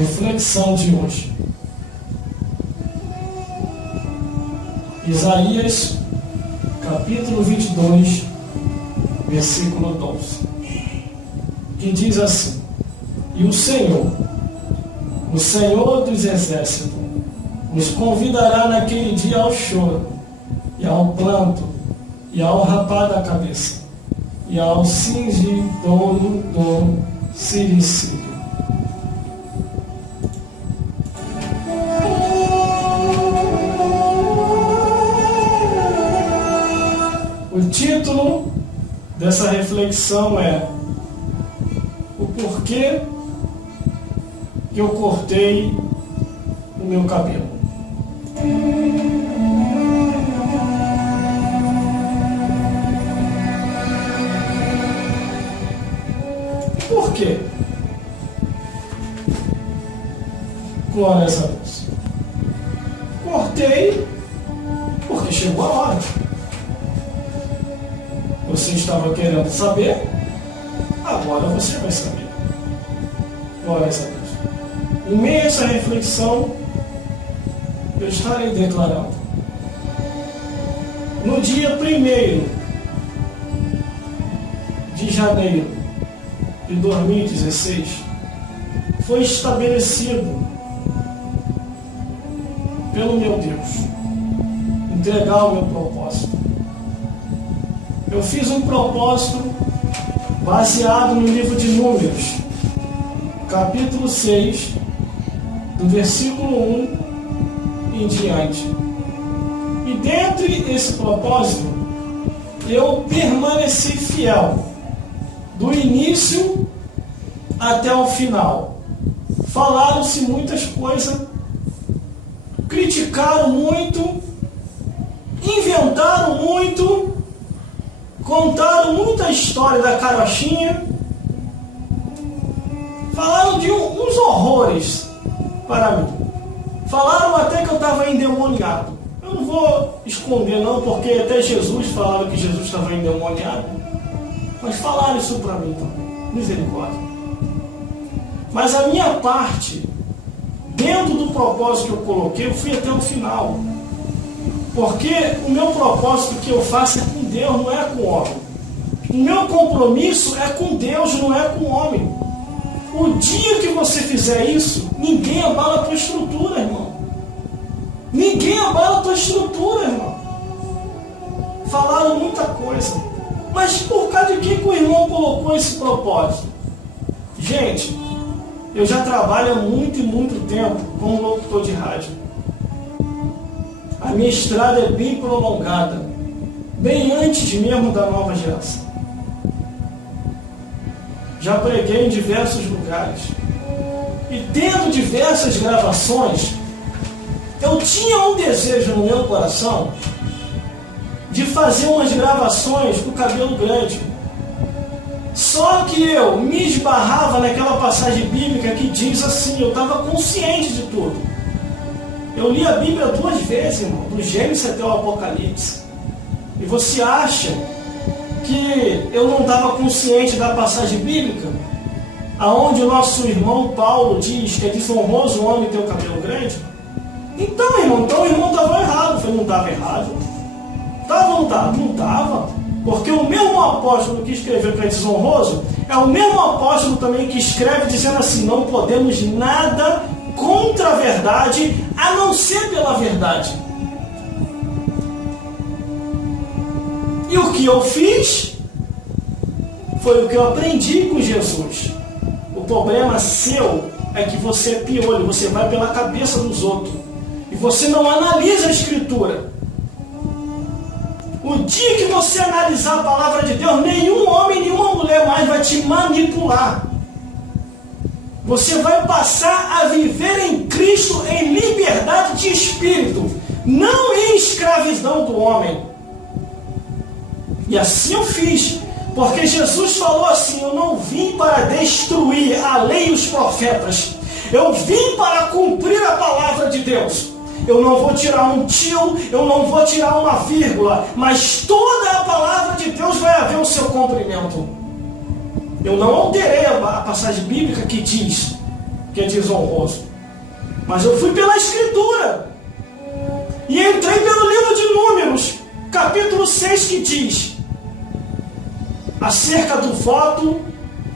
reflexão de hoje. Isaías, capítulo 22, versículo 12, que diz assim: E o Senhor dos exércitos, nos convidará naquele dia ao choro, e ao planto, e ao rapar da cabeça, e ao cingidouro do cirício. O título dessa reflexão é: o porquê que eu cortei o meu cabelo. Por quê? Glórias a Deus. Cortei porque chegou a hora. Você estava querendo saber, agora você vai saber. Glórias a Deus. Em meio a essa reflexão, eu estarei declarando. No dia 1º de janeiro de 2016, foi estabelecido pelo meu Deus entregar o meu propósito. Eu fiz um propósito baseado no livro de Números, capítulo 6, do versículo 1 em diante. E dentre esse propósito, eu permaneci fiel, do início até o final. Falaram-se muitas coisas, criticaram muito, inventaram muito, contaram muita história da carochinha, falaram de uns horrores para mim. Falaram até que eu estava endemoniado. Eu não vou esconder não, porque até Jesus falaram que Jesus estava endemoniado. Mas falaram isso para mim também. Misericórdia. Mas a minha parte, dentro do propósito que eu coloquei, eu fui até o final. Porque o meu propósito que eu faço é com Deus, não é com o homem. O meu compromisso é com Deus, não é com o homem. O dia que você fizer isso, ninguém abala a tua estrutura, irmão. Ninguém abala a tua estrutura, irmão. Falaram muita coisa. Mas por causa de que o irmão colocou esse propósito? Gente, eu já trabalho há muito e muito tempo como locutor de rádio. A minha estrada é bem prolongada, bem antes mesmo da nova geração. Já preguei em diversos lugares. E tendo diversas gravações, eu tinha um desejo no meu coração de fazer umas gravações com cabelo grande. Só que eu me esbarrava naquela passagem bíblica que diz assim, eu estava consciente de tudo. Eu li a Bíblia 2 vezes, irmão, do Gênesis até o Apocalipse. E você acha que eu não estava consciente da passagem bíblica, aonde o nosso irmão Paulo diz que é desonroso o homem ter o cabelo grande? Então, irmão, o irmão estava errado. Eu falei, não estava errado? Estava ou não estava? Não estava. Porque o mesmo apóstolo que escreveu que é desonroso, é o mesmo apóstolo também que escreve dizendo assim, não podemos nada contra a verdade, a não ser pela verdade. E o que eu fiz foi o que eu aprendi com Jesus. O problema seu é que você é piolho, você vai pela cabeça dos outros. E você não analisa a Escritura. O dia que você analisar a palavra de Deus, nenhum homem, nenhuma mulher mais vai te manipular. Você vai passar a viver em Cristo em liberdade de espírito, não em escravidão do homem. E assim eu fiz, porque Jesus falou assim, eu não vim para destruir a lei e os profetas, eu vim para cumprir a palavra de Deus. Eu não vou tirar um tio, eu não vou tirar uma vírgula, mas toda a palavra de Deus vai haver o seu cumprimento. Eu não alterei a passagem bíblica que diz que é desonroso. Mas eu fui pela Escritura. E entrei pelo livro de Números, capítulo 6, que diz acerca do voto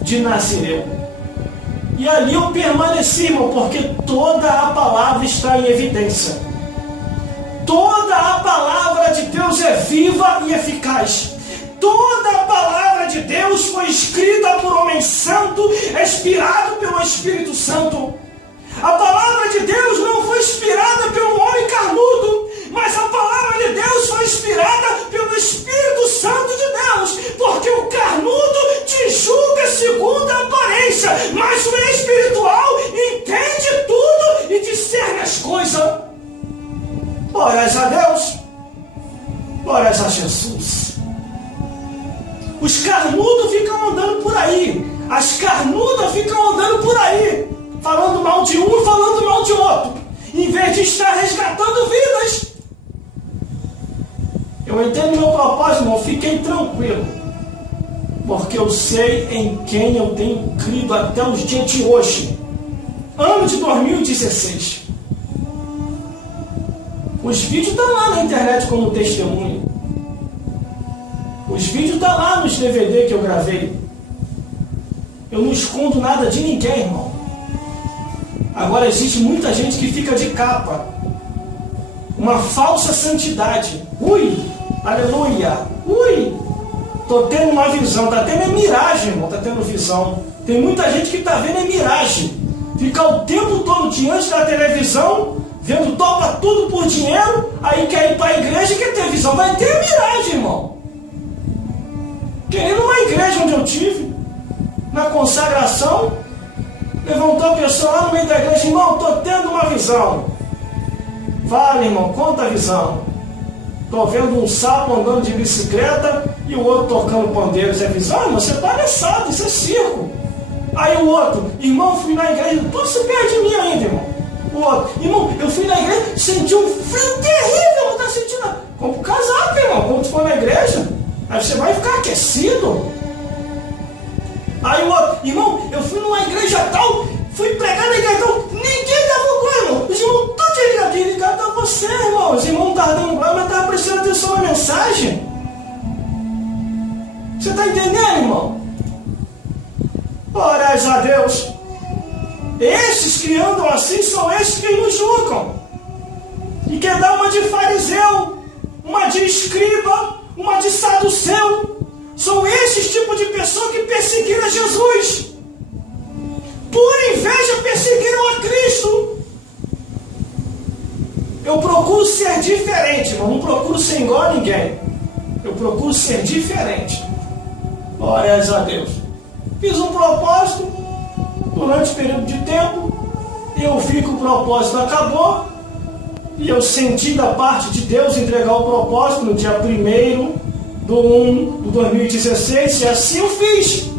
de Nazireu. E ali eu permaneci, irmão, porque toda a palavra está em evidência. Toda a palavra de Deus é viva e eficaz. Toda a palavra de Deus foi escrita por homem santo, inspirado pelo Espírito Santo. A palavra de Deus não foi inspirada pelo homem carnudo, mas a palavra de Deus foi inspirada pelo Espírito Santo de Deus, porque o carnudo te julga segundo a aparência, mas o espiritual entende tudo e discerne as coisas. Glórias a Deus, glórias a Jesus. Os carnudos ficam andando por aí, as carnudas ficam andando por aí, falando mal de um e falando mal de outro, em vez de estar resgatando vidas. Eu entendo meu propósito, irmão, fiquei tranquilo, porque eu sei em quem eu tenho crido até os dias de hoje, ano de 2016. Os vídeos estão lá na internet como testemunho. Os vídeos estão lá nos DVD que eu gravei. Eu não escondo nada de ninguém, irmão. Agora existe muita gente que fica de capa. Uma falsa santidade. Ui, aleluia. Ui, tô tendo uma visão. Tá tendo miragem, irmão. Tá tendo visão. Tem muita gente que tá vendo miragem. Fica o tempo todo diante da televisão, vendo, topa tudo por dinheiro, aí quer ir para a igreja e quer ter visão. Vai ter miragem, irmão. Querendo uma igreja onde eu tive, na consagração, levantou a pessoa lá no meio da igreja, irmão, estou tendo uma visão. Fala, irmão, conta a visão. Estou vendo um sapo andando de bicicleta e o outro tocando pandeiro. Isso é visão? Irmão, você é palhaçado, isso é circo. Aí o outro, irmão, fui na igreja, tudo se perde de mim ainda, irmão. O outro, irmão, eu fui na igreja, senti um frio terrível, não tá sentindo. Compra um casaco, irmão, quando tu for na igreja. Aí você vai ficar aquecido. Aí o outro, irmão, eu fui numa igreja tal, fui pregar na igreja tal, ninguém dava glória, irmão. Os irmãos todos ligados a você, irmão. Os irmãos não estavam dando glória, mas estavam prestando atenção na mensagem. Você está entendendo, irmão? Glórias a Deus. Esses que andam assim são esses que nos julgam. E quer dar uma de fariseu, uma de escriba, uma de saduceu. São esses tipos de pessoas que perseguiram Jesus. Por inveja perseguiram a Cristo. Eu procuro ser diferente, mas não procuro ser igual a ninguém. Eu procuro ser diferente. Glórias a Deus. Fiz um propósito durante o período de tempo. Eu vi que o propósito acabou. E eu senti da parte de Deus entregar o propósito no dia 1º de 2016, e assim eu fiz.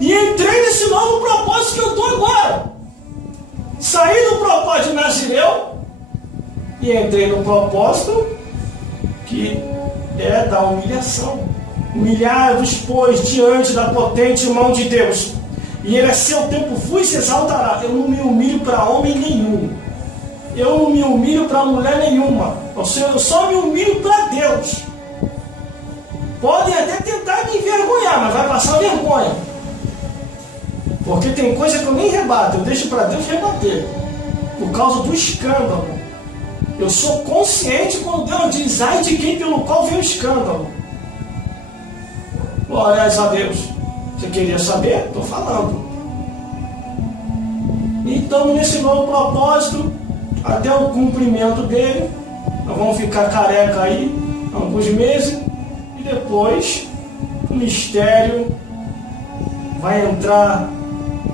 E entrei nesse novo propósito que eu estou agora. Saí do propósito de Nazireu e entrei no propósito que é da humilhação. Humilhai-vos, pois, diante da potente mão de Deus, e ele a seu tempo vos se exaltará. Eu não me humilho para homem nenhum. Eu não me humilho para mulher nenhuma. Eu só me humilho para Deus. Podem até tentar me envergonhar, mas vai passar vergonha. Porque tem coisa que eu nem rebato, eu deixo para Deus rebater. Por causa do escândalo. Eu sou consciente quando Deus diz, ai de quem pelo qual vem o escândalo. Glórias a Deus. Você queria saber? Estou falando. Então, nesse novo propósito, até o cumprimento dele, nós vamos ficar careca aí, alguns meses, e depois o mistério vai entrar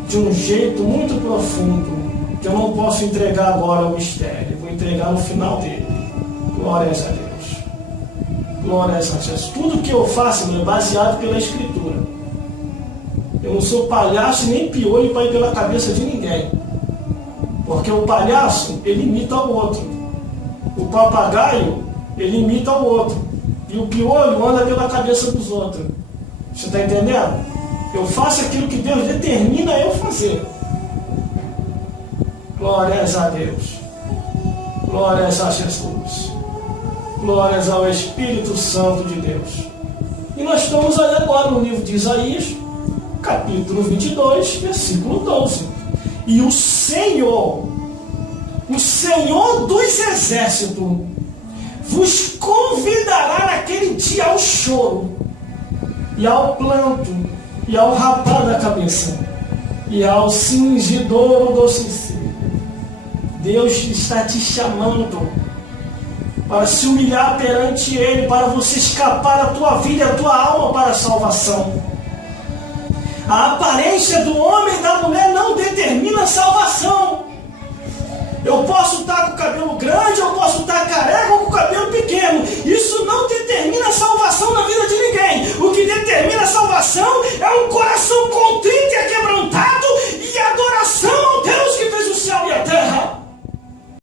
de um jeito muito profundo, que eu não posso entregar agora o mistério, eu vou entregar no final dele. Glórias a Deus. Glórias a Deus. Tudo que eu faço é baseado pela Escritura. Eu não sou palhaço nem piolho para ir pela cabeça de ninguém. Porque o palhaço, ele imita o outro. O papagaio, ele imita o outro. E o piolho anda pela cabeça dos outros. Você está entendendo? Eu faço aquilo que Deus determina eu fazer. Glórias a Deus. Glórias a Jesus. Glórias ao Espírito Santo de Deus. E nós estamos aí agora no livro de Isaías, capítulo 22, versículo 12. E o Senhor dos exércitos, vos convidará naquele dia ao choro, e ao planto, e ao rapar da cabeça, e ao cingidouro do cincel. Deus está te chamando para se humilhar perante Ele, para você escapar a tua vida e a tua alma para a salvação. A aparência do homem e da mulher não determina a salvação. Eu posso estar com o cabelo grande, eu posso estar careca ou com o cabelo pequeno. Isso não determina a salvação na vida de ninguém. O que determina a salvação é um coração contrito e quebrantado